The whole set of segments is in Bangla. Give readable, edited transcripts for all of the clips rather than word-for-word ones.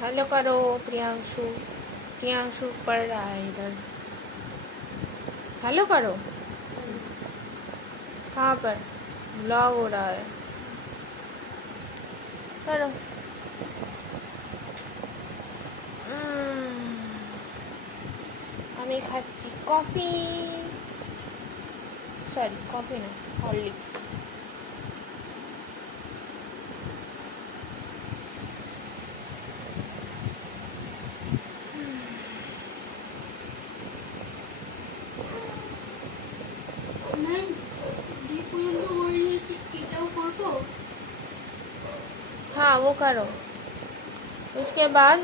हेलो करो प्रियांशु। प्रियांशु पढ़ रहा है इधर। हेलो करो। कहाँ पर ब्लॉग हो रहा है? करो। আমি খাচ্ছি কফি। সরি, কফি না, হরলিক্স। हाँ वो करो, उसके बाद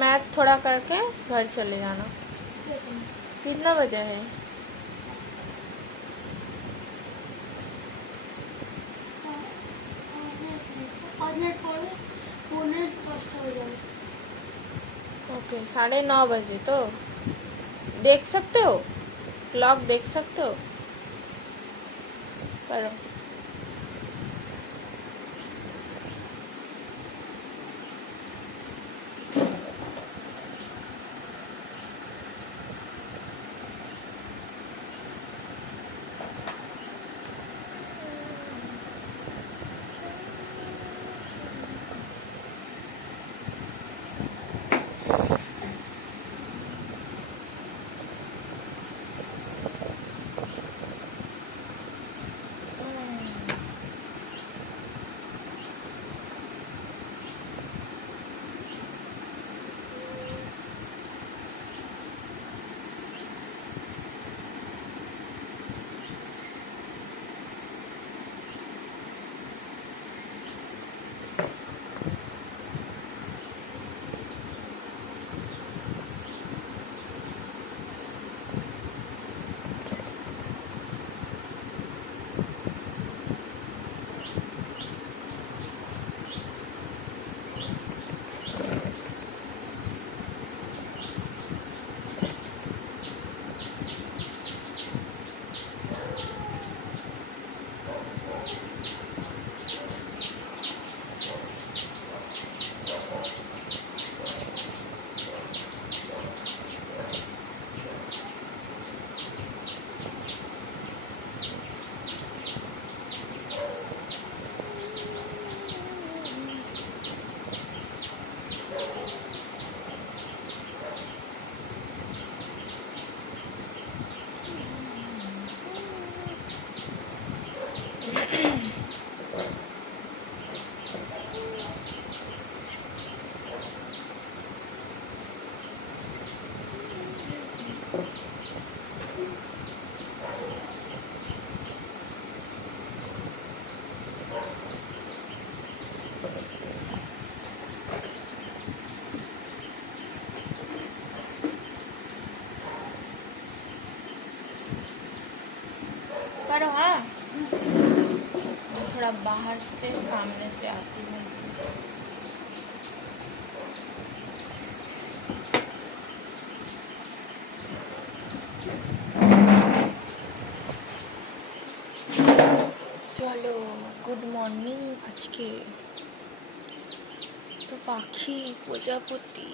मैथ थोड़ा करके घर चले जाना। कितना बजे है? ओके, 9:30 तो देख सकते हो, ब्लॉग देख सकते हो। करो। करो। हाँ, मैं थोड़ा बाहर से सामने से आती हूँ। চলো, গুড মর্নিং। আজকে তো পাখি প্রজাপতি।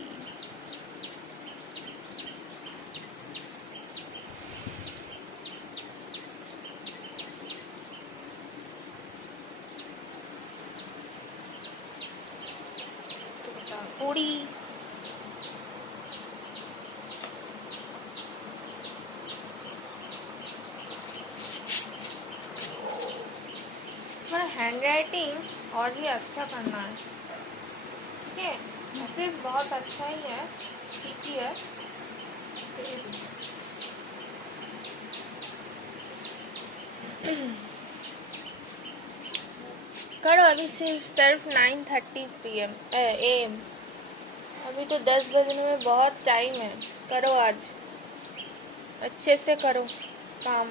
পড়ি। हमारा हैंड राइटिंग और भी अच्छा करना है, ठीक है? ऐसे बहुत अच्छा ही है, ठीक ही है। करो। अभी सिर्फ 9:30 PM AM। अभी तो 10 बजने में बहुत टाइम है। करो, आज अच्छे से करो काम।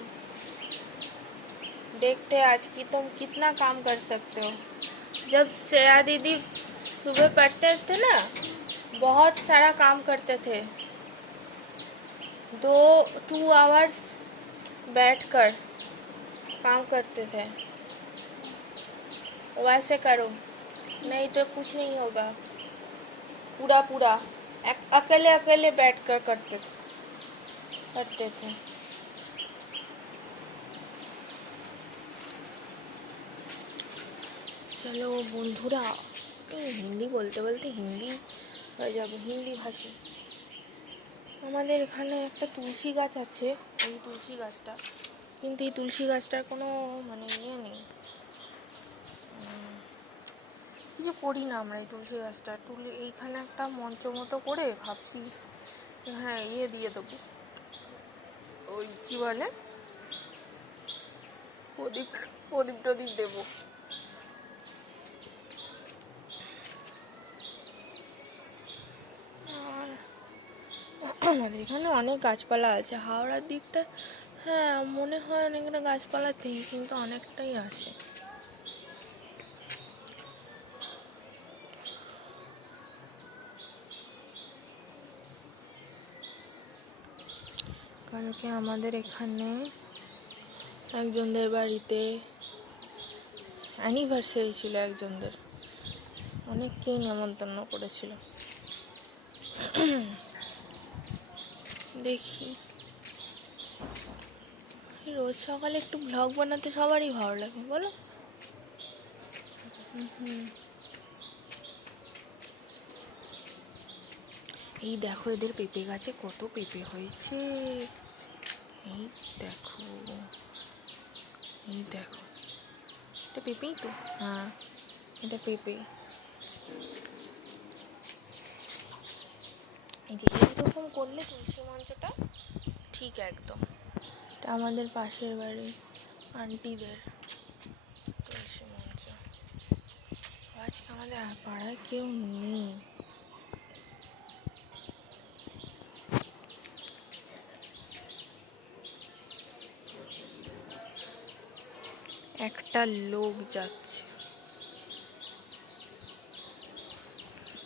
देखते हैं आज की तुम कितना काम कर सकते हो। जब श्रेया दीदी सुबह पढ़ते थे ना, बहुत सारा काम करते थे। 2 आवर्स बैठकर काम करते थे। वैसे करो, नहीं तो कुछ नहीं होगा। पूरा पूरा अकेले अकेले बैठ कर करते थे। चलो बंधुरा, हिंदी बोलते बोलते हिंदी হয়ে যাবে, হিন্দি ভাষী। আমাদের এখানে একটা তুলসী গাছ আছে, এই তুলসী গাছটা, কিন্তু এই তুলসী গাছটার কোনো মানে ইয়ে নেই, কিছু করি না আমরা এই তুলসী গাছটা। এইখানে একটা মঞ্চ মতো করে ভাবছি হ্যাঁ ইয়ে দিয়ে দেবো, ওই কি বলে প্রদীপ টদীপ দেবো। আর আমাদের এখানে অনেক গাছপালা আছে, হাওড়ার দিকটা হ্যাঁ মনে হয় অনেকটা গাছপালা নেই, কিন্তু অনেকটাই আছে। কালকে আমাদের এখানে একজনদের বাড়িতে অ্যানিভার্সারি ছিল, একজনদের, অনেককেই নেমন্তন্ন করেছিল। দেখি, রোজ সকালে একটু ব্লগ বানাতে সবারই ভালো লাগে বলো। এই দেখো এদের পেঁপে গাছে কত পেঁপে হয়েছে, এই দেখো এটা পেঁপেই তো, হ্যাঁ এটা পেঁপে। এই যে এইরকম করলে তুলসী মঞ্চটা ঠিক একদম। এটা আমাদের পাশের বাড়ি আন্টিদের তুলসী মঞ্চ। আজকে আমাদের পাড়ায় কেউ নেই। একটা লোক যাচ্ছে,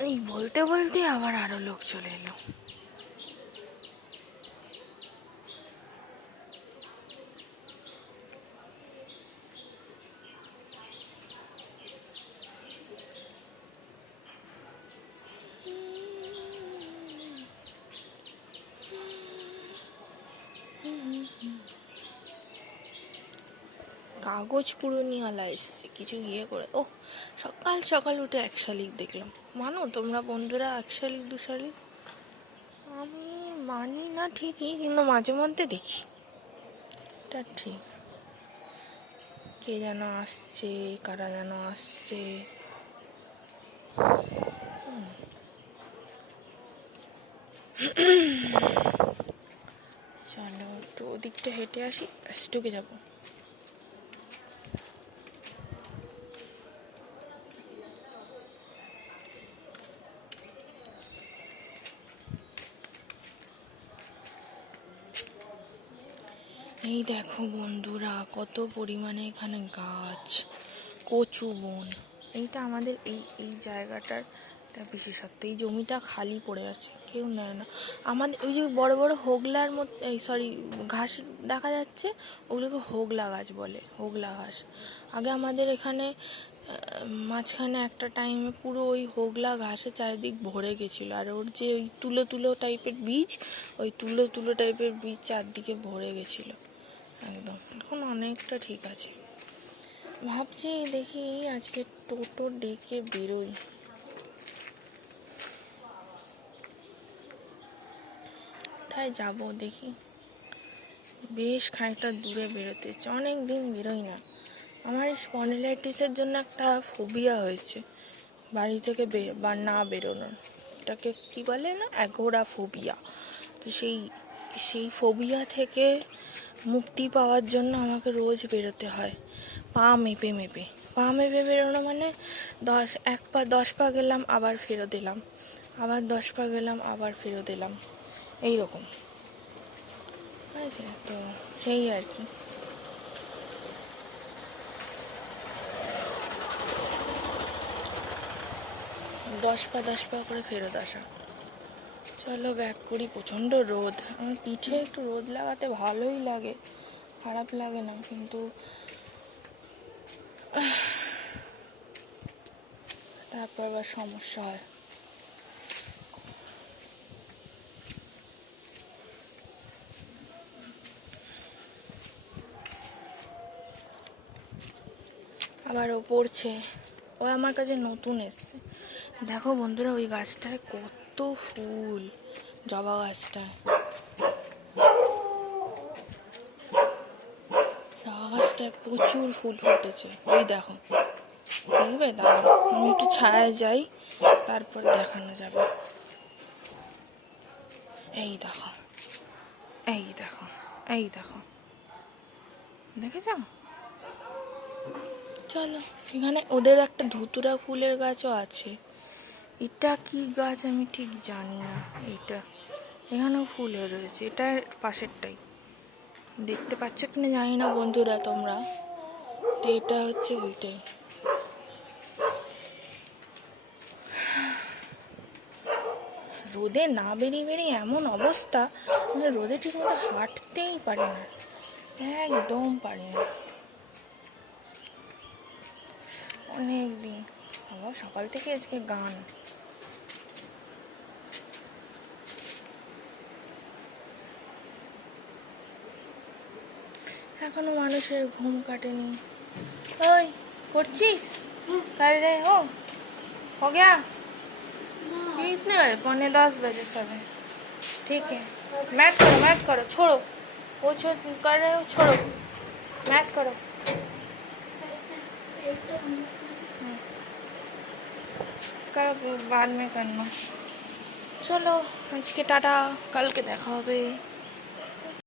এই বলতে বলতে আবার আরো লোক চলে এলো। কাগজ কুড়ুনিওয়ালা এসছে কিছু ইয়ে করে। ও সকাল সকাল উঠে এক শালিক দেখলাম, মানো তোমরা বন্ধুরা এক শালিক দু শালিক? আমি মানি না ঠিকই, কিন্তু মাঝে মধ্যে দেখি, এটা ঠিক। কে যেন আসছে, কারা যেন আসছে। চলো একটু ওদিকটা হেঁটে আসি, ঢুকে যাবো। এই দেখো বন্ধুরা কত পরিমাণে এখানে গাছ, কচু বন। এইটা আমাদের এই জায়গাটার একটা বিশেষত্ব। এই জমিটা খালি পড়ে আছে, কেউ নেয় না। আমাদের ওই যে বড় বড় হোগলার মতো, এই সরি ঘাস দেখা যাচ্ছে, ওগুলোকে হোগলা গাছ বলে, হোগলা ঘাস। আগে আমাদের এখানে মাঝখানে একটা টাইমে পুরো ওই হোগলা ঘাসে চারিদিক ভরে গেছিলো, আর ওর যে ওই তুলো টাইপের বীজ, ওই তুলো টাইপের বীজ চারদিকে ভরে গেছিলো একদম। এখন অনেকটা ঠিক আছে। ভাবছি দেখি আজকে টোটো ডেকে বেরোই, কোথায় যাবো দেখি। বেশ খানিকটা দূরে বেরোতে হচ্ছে, অনেক দিন বেরোই না। আমার স্পন্ডিলাইটিসের জন্য একটা ফোবিয়া হয়েছে, বাড়ি থেকে না বেরোনোর। এটাকে কি বলে না, অ্যাগোরাফোবিয়া। তো সেই ফোবিয়া থেকে মুক্তি পাওয়ার জন্য আমাকে রোজ বেরোতে হয়, পা মেপে বেরোনো। মানে 10 পা গেলাম আবার ফেরত এলাম, আবার 10 পা গেলাম আবার ফেরত এলাম, এইরকম হয়েছে। তো সেই আর কি। দশ পা করে ফেরত আসা। চলো ব্যাক করি। প্রচণ্ড রোদ, আমার পিঠে একটু রোদ লাগাতে ভালোই লাগে, খারাপ লাগে না, কিন্তু তারপর আবার সমস্যা হয়। আবার ও পড়ছে। ও আমার কাছে নতুন এসছে। দেখো বন্ধুরা, ওই গাছটায় কত ফুল, জবা গাছটায়। জবা গাছটায় প্রচুর ফুল ফুটেছে। ওই দেখো, দেখবে? দাঁড়াও, আমি একটু ছায়ায় যাই, তারপর দেখানো যাবে। এই দেখো, এই দেখো, এই দেখো, দেখেছ? চলো, এখানে ওদের একটা ধুতুরা ফুলের গাছও আছে। এটা কি গাছ আমি ঠিক জানি না। এটা এখানেও ফুল হয়ে রয়েছে, এটার পাশেরটাই। দেখতে পাচ্ছ কিনা জানি না বন্ধুরা তোমরা। তো এটা হচ্ছে ওইটাই। রোদে না বেরিয়ে বেরিয়ে এমন অবস্থা, মানে রোদে ঠিক মতো হাঁটতেই পারি না, একদম পারি না। অনেক দিন আবার সকাল থেকে আজকে গান। এখনো মানুষের ঘুম কাটেনি। ওই করছিস? कर रहे हो गया? कितने बजे? 9:45 बजे सब है। ठीक है, मैथ करो, छोड़ो वो कर रहे हो, छोड़ो, मैथ करो। करो, बाद में करना। चलो আজকে টাটা, কালকে দেখা হবে।